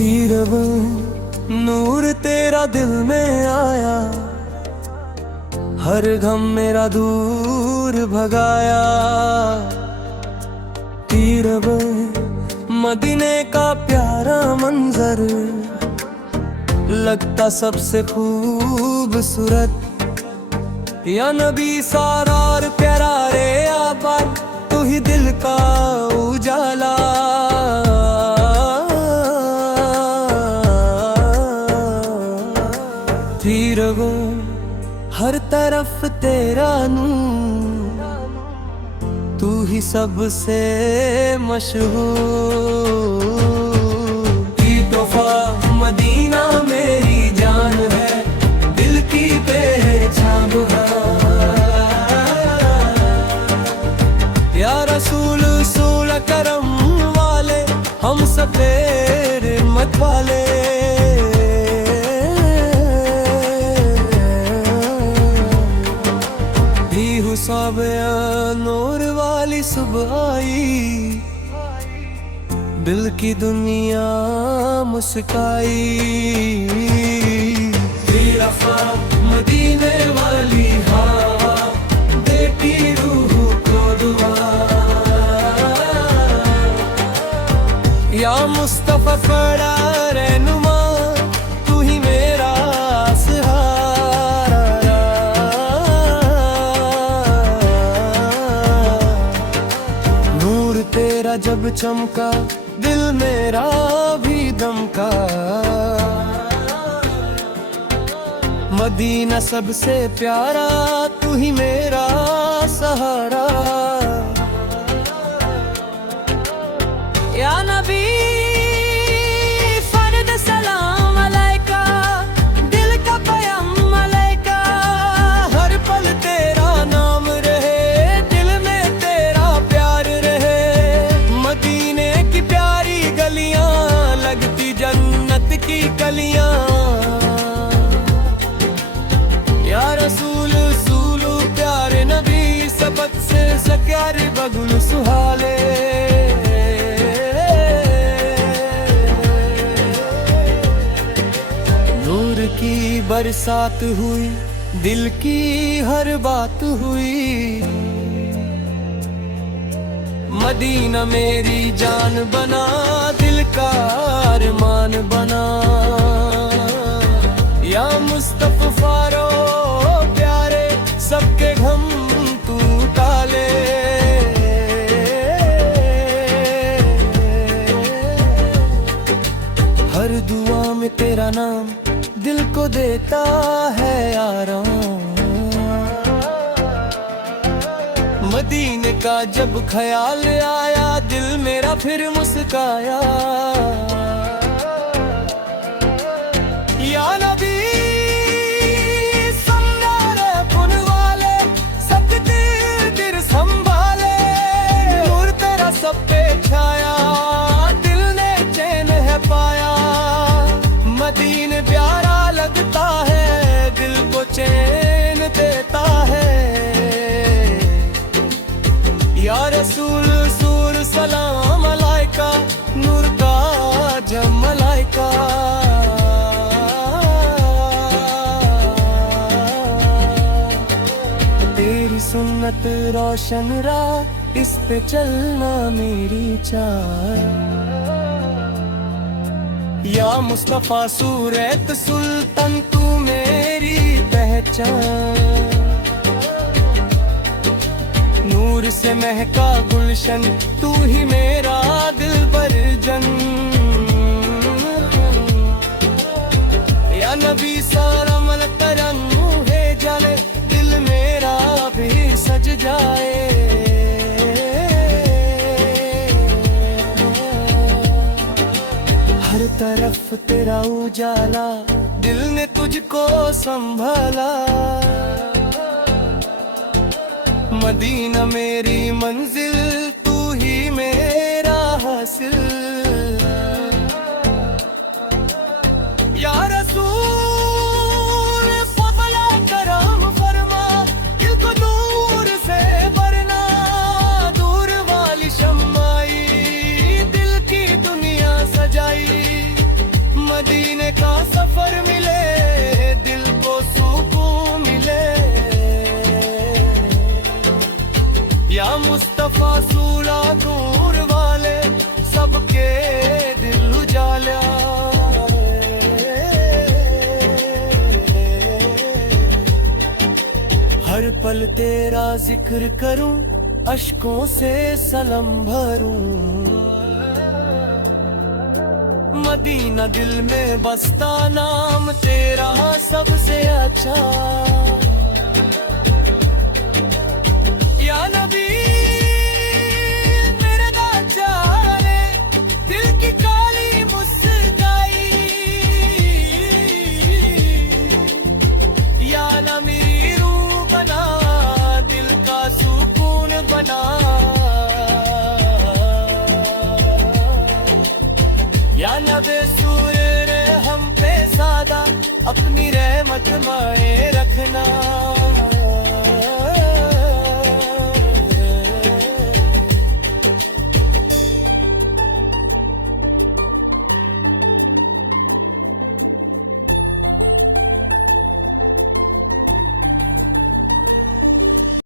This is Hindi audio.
थी रब नूर तेरा दिल में आया, हर गम मेरा दूर भगाया। थी रब मदीने का प्यारा मंजर, लगता सबसे खूबसूरत। या नबी सारा और प्यारा रे आबाद, तू ही दिल का उजाला। थी रब हर तरफ तेरा नूर, तू ही सबसे मशहूर। की तोहफा मदीना मेरी जान है, दिल की पहचान है। या रसूल सूल करम वाले, हम सब तेरे मत वाले। सब नूर वाली सुबह आई, दिल की दुनिया मुस्काई। रफ़ा मदीने वाली हवा, देती रूह को दुआ। या मुस्तफा पड़ा रहनुमा, तू ही मेरा सहारा। नूर तेरा जब चमका, दिल मेरा भी दमका। मदीना सबसे प्यारा, तू ही मेरा सहारा। या नबी फर्द सलाम अलैका, दिल का पयम अलैका। हर पल तेरा नाम रहे, दिल में तेरा प्यार रहे। मदीने की प्यारी गलियां, लगती जन्नत की कलियां। या रसूल सूलू प्यारे नबी, सबक से सक्यारी बगुल सुहाले। नूर की बरसात हुई, दिल की हर बात हुई। मदीना मेरी जान बना, दिल का अरमान बना। या मुस्तफा फारो प्यारे, सबके गम तू टाले। हर दुआ में तेरा नाम, दिल को देता है आराम। मदीने का जब ख्याल आया, दिल मेरा फिर मुस्काया। या नबी संगारे पुन वाले, सब दिल संभाले। नूर तेरा सब पे छाया, दिल ने चैन है पाया। मदीने प्यारा लगता है, दिल को चैन देता है। या रसूल सूर सलाम अलैका, नूर का जम अलैका। तेरी सुन्नत रोशन राह, इस पे चलना मेरी चाह। या मुस्तफा सूरत सुल्तान, तू मेरी पहचान। नूर से महका गुलशन, तू ही मेरा दिलबर जन। या नबी सारा मल तरंग है जाने, दिल मेरा भी सज जाए। हर तरफ तेरा उजाला, दिल ने तुझको संभाला। मदीना मेरी मंजिल, तू ही मेरा हासिल। या रसूल फज़ल करम फरमा, दिल को नूर से भरना। दूर वाली शम्माई, दिल की दुनिया सजाई। फासूला नूर वाले सबके दिल उजाला हर पल तेरा जिक्र करूं अश्कों से सलम भरूं मदीना दिल में बसता नाम तेरा सबसे अच्छा या नबी मेरे नाचारे दिल की काली मुस्काई या ना मेरी रूह बना दिल का सुकून बना या नबे सूर हम पे सादा अपनी रहमत माए रखना